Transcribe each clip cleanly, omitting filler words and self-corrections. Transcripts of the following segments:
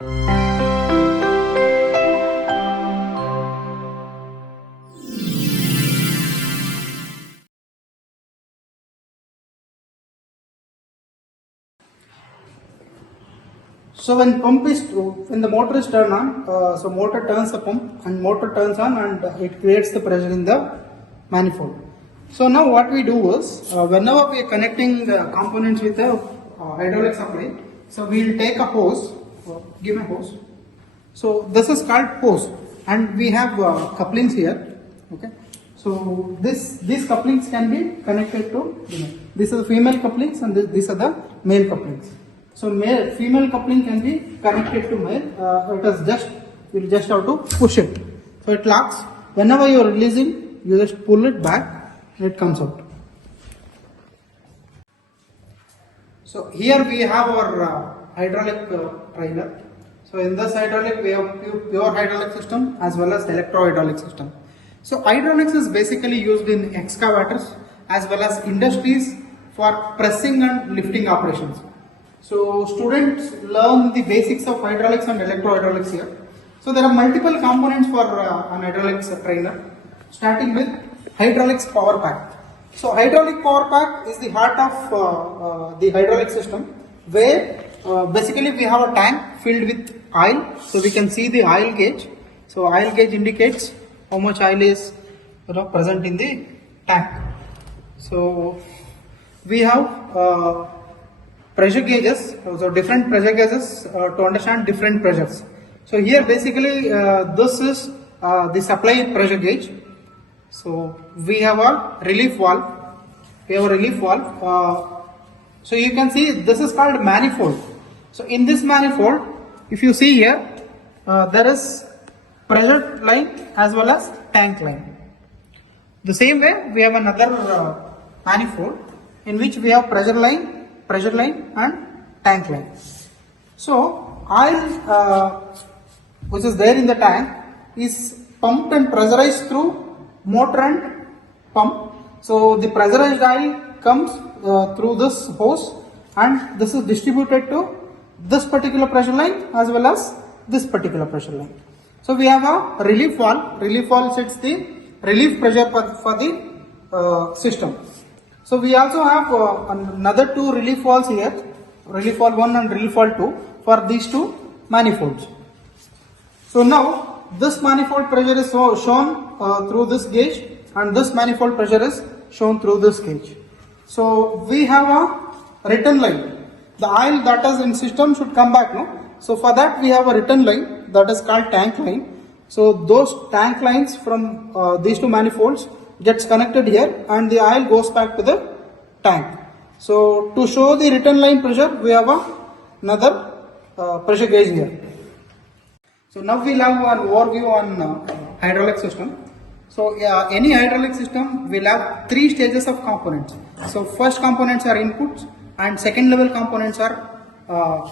So when the motor is turned on, so motor turns the pump and motor turns on and it creates the pressure in the manifold. So now what we do is, whenever we are connecting the components with the hydraulic supply, so we will take a hose, give me a hose. So this is called hose and we have couplings here, okay. So these couplings can be connected to, these are the female couplings and these are the male couplings. So female coupling can be connected to male, you just have to push it. So it locks, whenever you are releasing, you just pull it back and it comes out. So here we have our hydraulic trailer. So in this hydraulic we have pure hydraulic system as well as electro-hydraulic system. So hydraulics is basically used in excavators as well as industries for pressing and lifting operations. So students learn the basics of hydraulics and electro-hydraulics here. So there are multiple components for an hydraulics trainer, starting with hydraulics power pack. So hydraulic power pack is the heart of the hydraulic system, where basically we have a tank filled with oil. So we can see the oil gauge. So oil gauge indicates how much oil is present in the tank. So we have pressure gauges, so different pressure gauges to understand different pressures. So here basically this is the supply pressure gauge. So we have a relief valve. So you can see this is called manifold. So in this manifold, if you see here, there is pressure line as well as tank line. The same way we have another manifold in which we have pressure line and tank line. So oil which is there in the tank is pumped and pressurized through motor and pump. So the pressurized oil comes through this hose and this is distributed to this particular pressure line as well as this particular pressure line. So we have a relief valve. Relief valve sets the relief pressure for the system. So we also have another two relief valves here, relief valve 1 and relief valve 2 for these two manifolds. So now this manifold pressure is shown through this gauge and this manifold pressure is shown through this gauge. So we have a return line. The oil that is in system should come back, no? So for that we have a return line that is called tank line. So those tank lines from these two manifolds gets connected here and the oil goes back to the tank. So to show the return line pressure, we have another pressure gauge here. So now we'll have an overview on hydraulic system. So any hydraulic system will have three stages of components. So first components are inputs and second level components are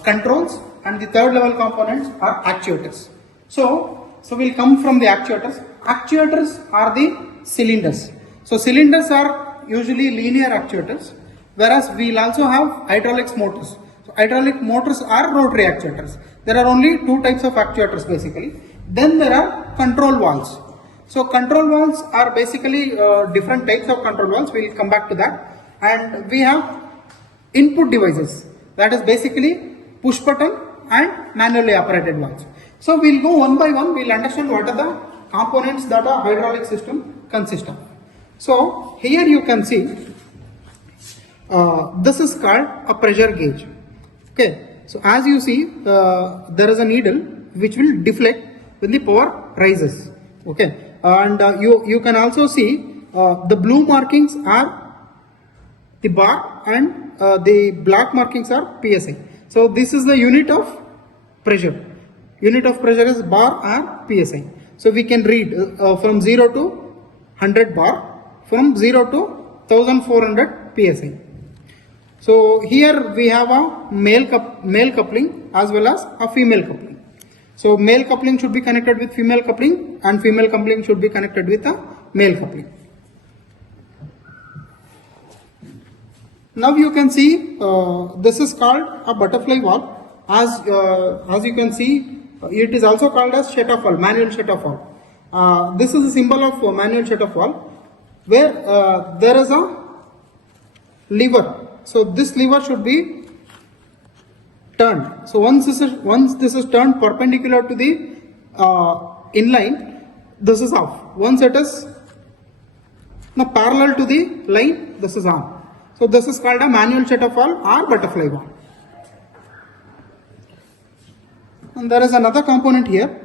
controls and the third level components are actuators. So we'll come from the actuators. Actuators are the cylinders. So cylinders are usually linear actuators, whereas we'll also have hydraulics motors. So hydraulic motors are rotary actuators. There are only two types of actuators basically. Then there are control valves. So control valves are basically different types of control valves. We'll come back to that. And we have input devices, that is basically push button and manually operated valves. So we'll go one by one. We'll understand what are the components that a hydraulic system consists of. So here you can see this is called a pressure gauge. Okay, so as you see there is a needle which will deflect when the power rises. Okay, and you can also see the blue markings are the bar and the black markings are PSI. So this is the unit of pressure. Unit of pressure is bar or PSI. So we can read from 0 to 100 bar, from 0 to 1400 PSI. So here we have a male coupling as well as a female coupling. So male coupling should be connected with female coupling and female coupling should be connected with a male coupling. Now you can see this is called a butterfly valve as you can see, it is also called as shut-off valve, manual shut-off valve. This is a symbol of manual shut-off valve, where there is a lever. So this lever should be turned. So once this is turned perpendicular to the inline, this is off. Once it is now parallel to the line, this is on. So this is called a manual shut-off valve or butterfly valve. And there is another component here.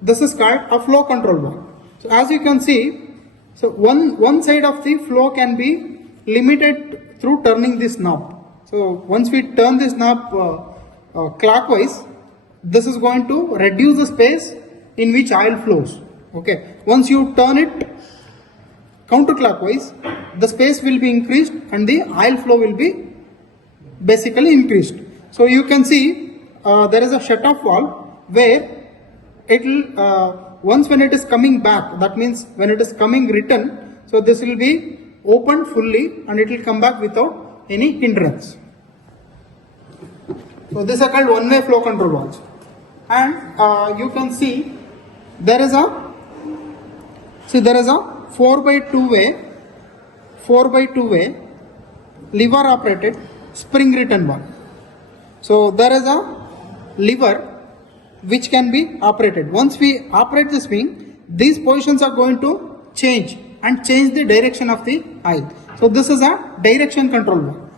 This is called a flow control valve. So as you can see, so one side of the flow can be limited through turning this knob. So once we turn this knob clockwise, this is going to reduce the space in which oil flows. Okay. Once you turn it counterclockwise, the space will be increased and the oil flow will be basically increased. So you can see there is a shut-off valve where it will once when it is coming back, that means when it is coming return, so this will be opened fully and it will come back without any hindrance. So this are called one-way flow control valves. And you can see there is a 4x2 way lever operated spring return valve. So there is a lever which can be operated. Once we operate the swing, these positions are going to change and change the direction of the oil. So this is a direction control valve.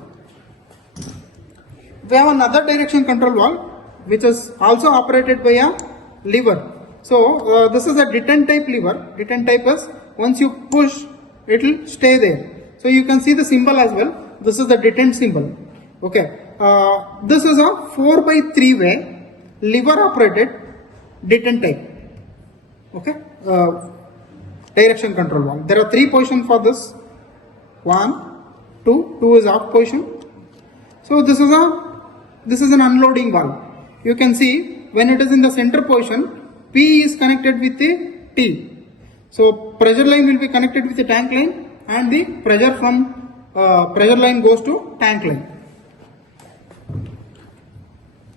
We have another direction control valve which is also operated by a lever. So this is a detent type lever. Detent type is once you push, it will stay there. So you can see the symbol as well. This is the detent symbol. Okay. This is a 4x3 way lever operated detent type. Okay. Direction control valve. There are 3 positions for this. 1, 2 is off position. So this is an unloading valve. You can see when it is in the center position, P is connected with the T. So pressure line will be connected with the tank line and the pressure from pressure line goes to tank line.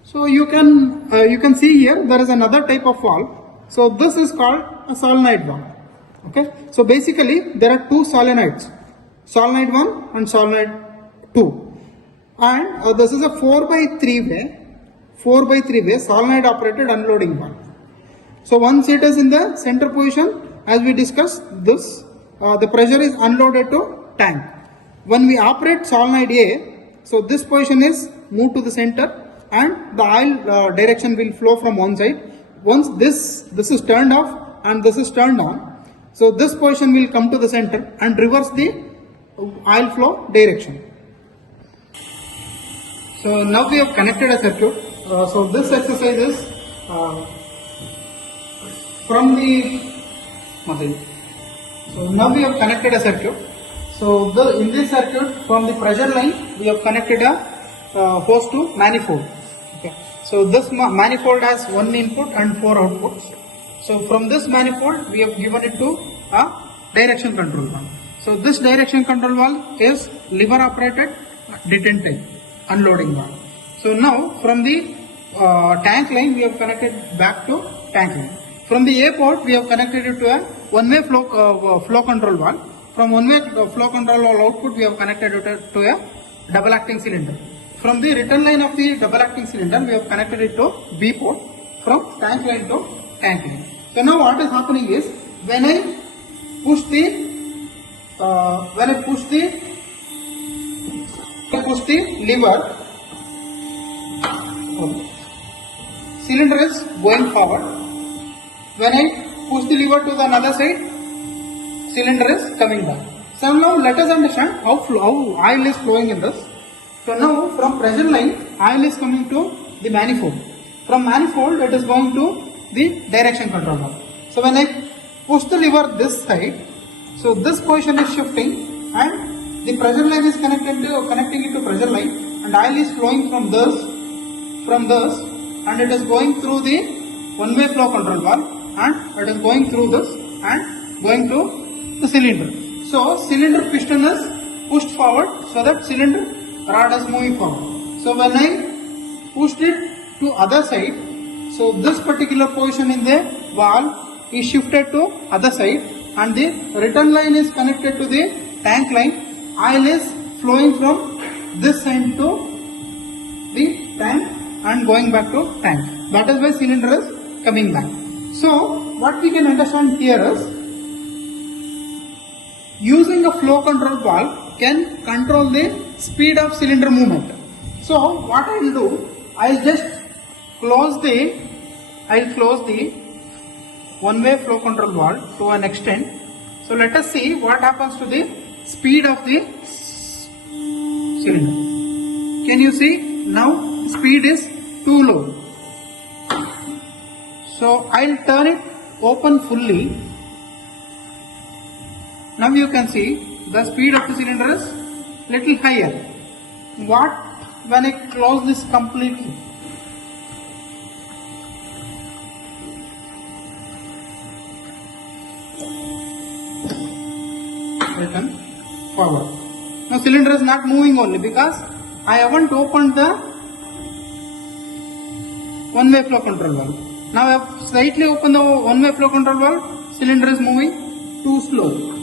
So you can see here there is another type of valve. So this is called a solenoid valve. Okay. So basically there are 2 solenoids, solenoid 1 and solenoid 2, and this is a 4x3 way solenoid operated unloading valve. So once it is in the center position, as we discussed, this the pressure is unloaded to tank. When we operate solenoid A, so this position is moved to the center and the oil direction will flow from one side. Once this is turned off and this is turned on, so this position will come to the center and reverse the oil flow direction. So now we have connected a circuit. So this exercise is from the So now we have connected a circuit. So in this circuit, from the pressure line, we have connected a hose to manifold. Okay. So this manifold has 1 input and 4 outputs. So from this manifold, we have given it to a direction control valve. So this direction control valve is lever operated detent type unloading valve. So now from the tank line, we have connected back to tank line. From the A port, we have connected it to a one-way flow control valve. From one-way flow control valve output, we have connected it to a double acting cylinder. From the return line of the double acting cylinder, we have connected it to B port. From tank line to tank line. So now what is happening is when I push the lever, cylinder is going forward. When I push the lever to the another side, cylinder is coming down. So now let us understand how oil is flowing in this. So now from pressure line, oil is coming to the manifold. From manifold, it is going to the direction control valve. So when I push the lever this side, so this position is shifting and the pressure line is connecting it to pressure line, and oil is flowing from this and it is going through the one-way flow control valve, and it is going through this and going to the cylinder. So cylinder piston is pushed forward so that cylinder rod is moving forward. So when I pushed it to other side. So this particular portion in the valve is shifted to other side, and the return line is connected to the tank line. Oil is flowing from this end to the tank and going back to tank. That is why cylinder is coming back. So what we can understand here is, using a flow control valve can control the speed of cylinder movement. So what I will do, I'll just close the one-way flow control valve to an extent. So let us see what happens to the speed of the cylinder. Can you see now speed is too low? So I'll turn it open fully. Now you can see the speed of the cylinder is little higher. What when I close this completely? Return forward. Now cylinder is not moving only because I haven't opened the one-way flow control valve. Now I have slightly opened the one-way flow control valve, cylinder is moving too slow.